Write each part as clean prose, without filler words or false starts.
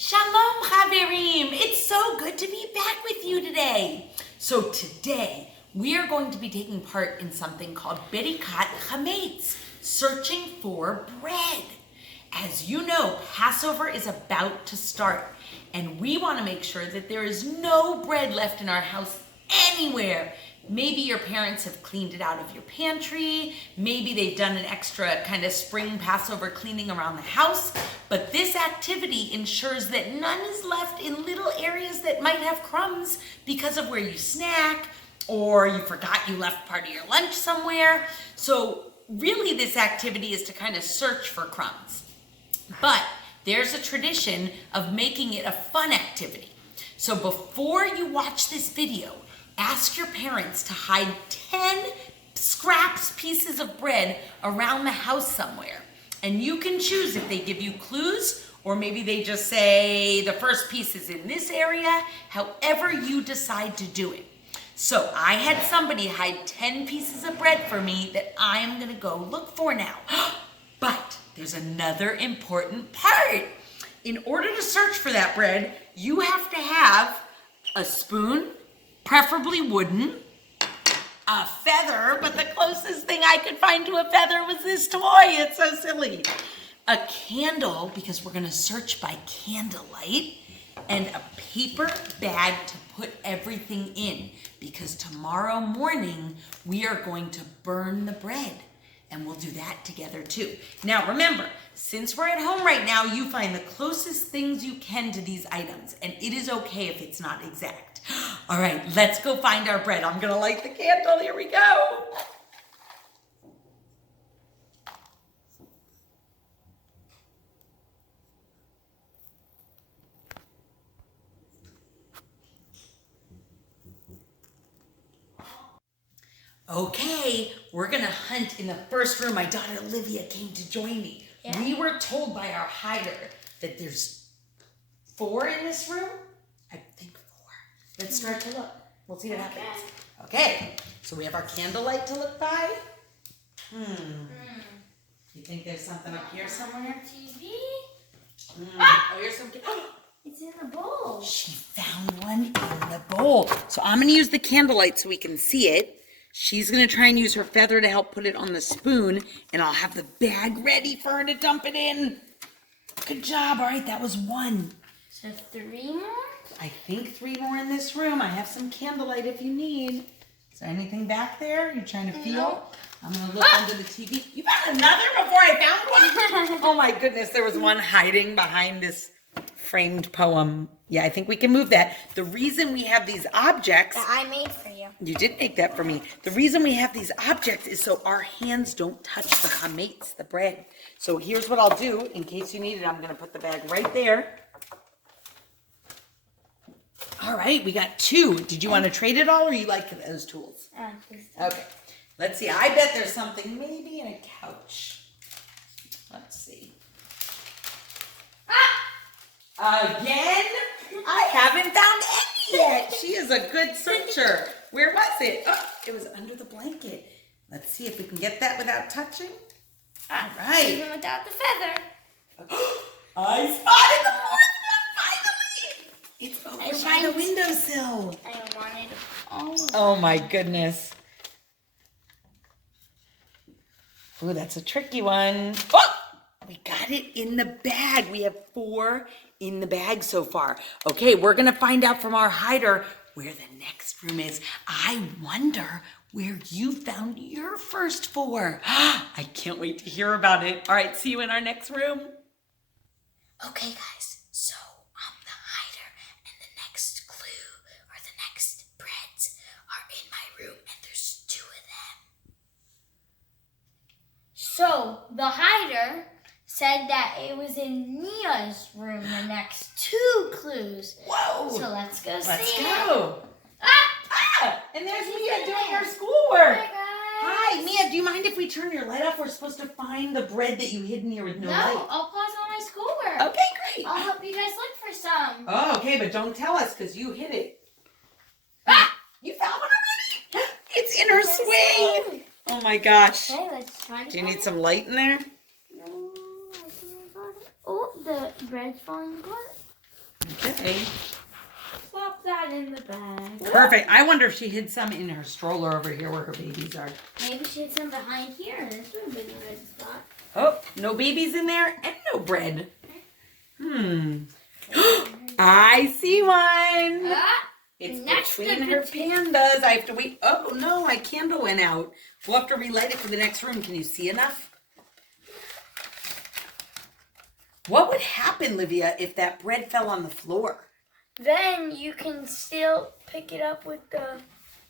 Shalom, Chaverim. It's so good to be back with you today. So today, we are going to be taking part in something called Bedikat Chametz, searching for bread. As you know, Passover is about to start, and we want to make sure that there is no bread left in our house anywhere. Maybe your parents have cleaned it out of your pantry. Maybe they've done an extra kind of spring Passover cleaning around the house. But this activity ensures that none is left in little areas that might have crumbs because of where you snack, or you forgot you left part of your lunch somewhere. So really this activity is to kind of search for crumbs. But there's a tradition of making it a fun activity. So before you watch this video, ask your parents to hide 10 pieces of bread around the house somewhere. And you can choose if they give you clues, or maybe they just say the first piece is in this area, however you decide to do it. So I had somebody hide 10 pieces of bread for me that I am gonna go look for now. But there's another important part. In order to search for that bread, you have to have a spoon, preferably wooden, a feather, but the closest thing I could find to a feather was this toy. It's so silly. A candle, because we're gonna search by candlelight, and a paper bag to put everything in, because tomorrow morning we are going to burn the bread. And we'll do that together too. Now remember, since we're at home right now, you find the closest things you can to these items, and it is okay if it's not exact. All right, let's go find our bread. I'm gonna light the candle, here we go. Okay, we're gonna hunt in the first room. My daughter Olivia came to join me. Yeah. We were told by our hider that there's 4 in this room. I think 4. Let's start to look. We'll see what happens. Okay, so we have our candlelight to look by. You think there's something up here somewhere? TV? Oh, here's some. It's in the bowl. She found one in the bowl. So I'm gonna use the candlelight so we can see it. She's going to try and use her feather to help put it on the spoon, and I'll have the bag ready for her to dump it in. Good job. All right, that was 1. So 3 more? I think 3 more in this room. I have some candlelight if you need. Is there anything back there you're trying to feel? No. I'm going to look under the TV. You found another before I found one? Oh my goodness, there was one hiding behind this framed poem. Yeah, I think we can move that. The reason we have these objects... That I made for you. You did make that for me. The reason we have these objects is so our hands don't touch the chametz, the bread. So here's what I'll do. In case you need it, I'm going to put the bag right there. All right, we got 2. Did you want to trade it all, or you like those tools? Okay, let's see. I bet there's something maybe in a couch. Let's see. Again? I haven't found any yet. She is a good searcher. Where was it? Oh, it was under the blanket. Let's see if we can get that without touching. All right. Even without the feather. I spotted the 4th one, finally. It's over by the windowsill. I wanted Oh my goodness. Ooh, that's a tricky one. Oh! We got it in the bag. We have 4 in the bag so far. Okay, we're gonna find out from our hider where the next room is. I wonder where you found your first 4. I can't wait to hear about it. All right, see you in our next room. Okay, guys, so I'm the hider, and the next clue or the next breads are in my room, and there's 2 of them. So the hider said that it was in Mia's room, the next 2 clues. Whoa! So let's go see. Let's go. And there's Mia doing her schoolwork. Hi, guys. Hi, Mia, do you mind if we turn your light off? We're supposed to find the bread that you hid in here with no light. No, I'll pause on my schoolwork. Okay, great. I'll help you guys look for some. Oh, okay, but don't tell us because you hid it. You found one already? It's in her swing. Oh my gosh. Okay, let's try to Do you need some light in there? No, I think I got it. Oh, the bread's falling apart. Okay. Plop that in the bag. Perfect. I wonder if she hid some in her stroller over here where her babies are. Maybe she had some behind here. This would have been a good spot. Oh, no babies in there and no bread. I see one. It's between her pandas. I have to wait. Oh, no, my candle went out. We'll have to relight it for the next room. Can you see enough? What would happen, Livia, if that bread fell on the floor? Then you can still pick it up with the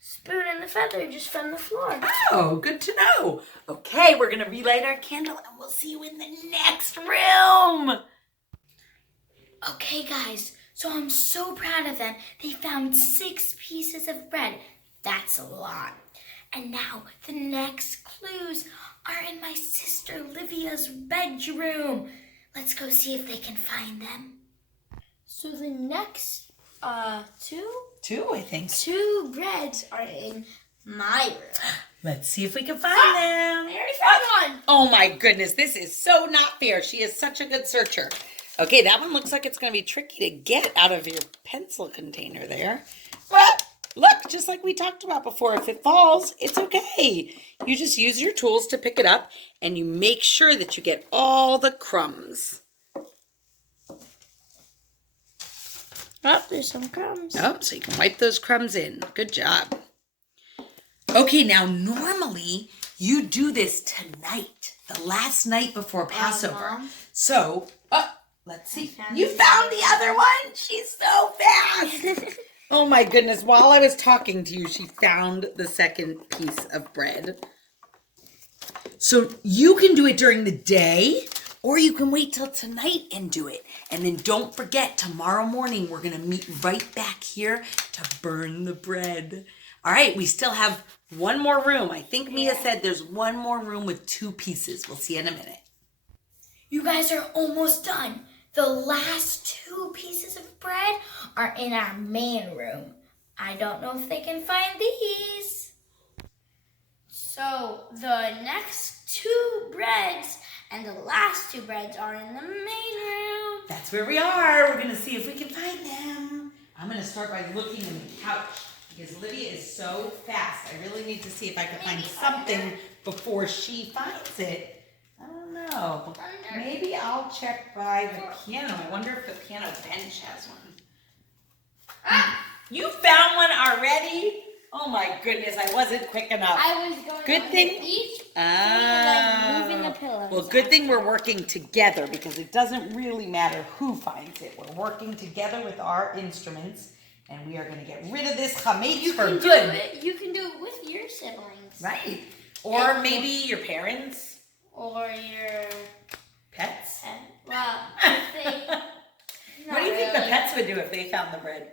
spoon and the feather just from the floor. Oh, good to know. Okay, we're going to relight our candle and we'll see you in the next room. Okay, guys, so I'm so proud of them. They found 6 pieces of bread. That's a lot. And now the next clues are in my sister Livia's bedroom. Let's go see if they can find them. So the next Two, I think. 2 breads are in my room. Let's see if we can find them. I already found one. Oh my goodness, this is so not fair. She is such a good searcher. Okay, that one looks like it's going to be tricky to get out of your pencil container there. But look, just like we talked about before, if it falls, it's okay. You just use your tools to pick it up and you make sure that you get all the crumbs. Oh, there's some crumbs. Oh, so you can wipe those crumbs in. Good job. Okay, now normally you do this tonight, the last night before Passover. Mom. So, let's see. You found the other one? She's so fast. Oh my goodness, while I was talking to you, she found the second piece of bread. So you can do it during the day, or you can wait till tonight and do it. And then don't forget, tomorrow morning, we're going to meet right back here to burn the bread. All right, we still have one more room. I think Mia said there's one more room with 2 pieces. We'll see you in a minute. You guys are almost done. The last 2 pieces of bread are in our main room. I don't know if they can find these. So the next 2 breads and the last 2 breads are in the main room. That's where we are. We're going to see if we can find them. I'm going to start by looking in the couch because Lydia is so fast. I really need to see if I can find something before she finds it. I don't know. Maybe I'll check by the piano. I wonder if the piano bench has one. You found one already? Oh my goodness, I wasn't quick enough. I was going Good thing. each and then moving the pillows. Well, good thing we're working together because it doesn't really matter who finds it. We're working together with our instruments and we are going to get rid of this chametz for good. You can do it with your siblings. Right. Or maybe your parents. Or your pets. Well, What do you think the pets would do if they found the bread?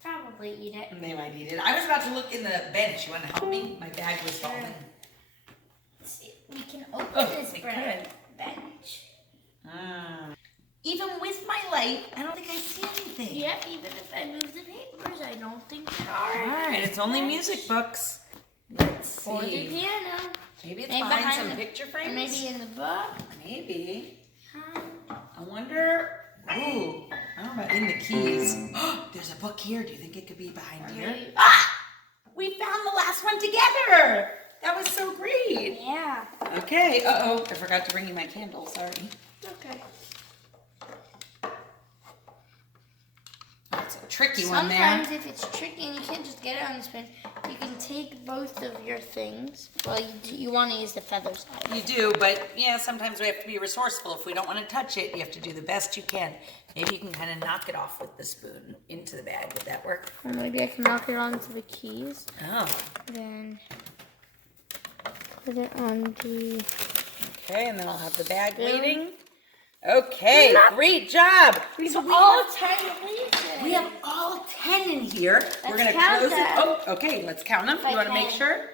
Probably eat it. They might eat it. I was about to look in the bench. You want to help me? My bag was falling. Let's see. We can open this bread bench. Even with my light, I don't think I see anything. Yep, even if I move the papers, I don't think there are. All right, it's only music books. Let's see. Or the piano. Maybe it's behind some picture frames. Or maybe in the book. Maybe. I wonder. Ooh, I don't know about in the keys. There's a book here. Do you think it could be behind here? We found the last one together. That was so great. Yeah. Okay. Uh-oh. I forgot to bring you my candle. Sorry. Okay. That's a tricky one there. Sometimes if it's tricky and you can't just get it on the spoon, you can take both of your things. Well, you want to use the feather side. You do, but yeah, sometimes we have to be resourceful. If we don't want to touch it, you have to do the best you can. Maybe you can kind of knock it off with the spoon into the bag. Would that work? Or maybe I can knock it onto the keys. Oh. Then put it on the... Okay, and then I'll have the bag waiting. Okay, great job. We have all 10 pieces. We have all 10 in here. We're going to count close them. it. Oh, okay, let's count them. You want to make sure?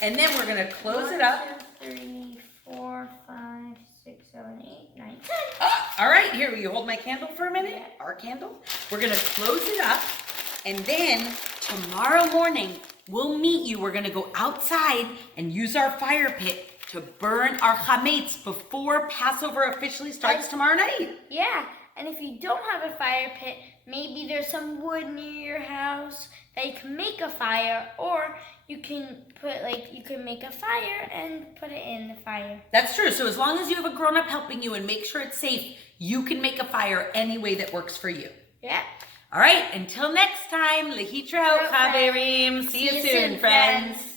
And then we're going to close it up. 1, 2, 3, 4, 5, 6, 7, 8, 9, 10. Oh, all right, here, will you hold my candle for a minute? Our candle. We're going to close it up. And then tomorrow morning, we'll meet you. We're going to go outside and use our fire pit to burn our chametz before Passover officially starts tomorrow night. Yeah, And if you don't have a fire pit, maybe there's some wood near your house that you can make a fire, or you can make a fire and put it in the fire. That's true. So as long as you have a grown-up helping you and make sure it's safe, you can make a fire any way that works for you. Yeah. All right, until next time, Lehitraot, Chaverim. See you soon, friends.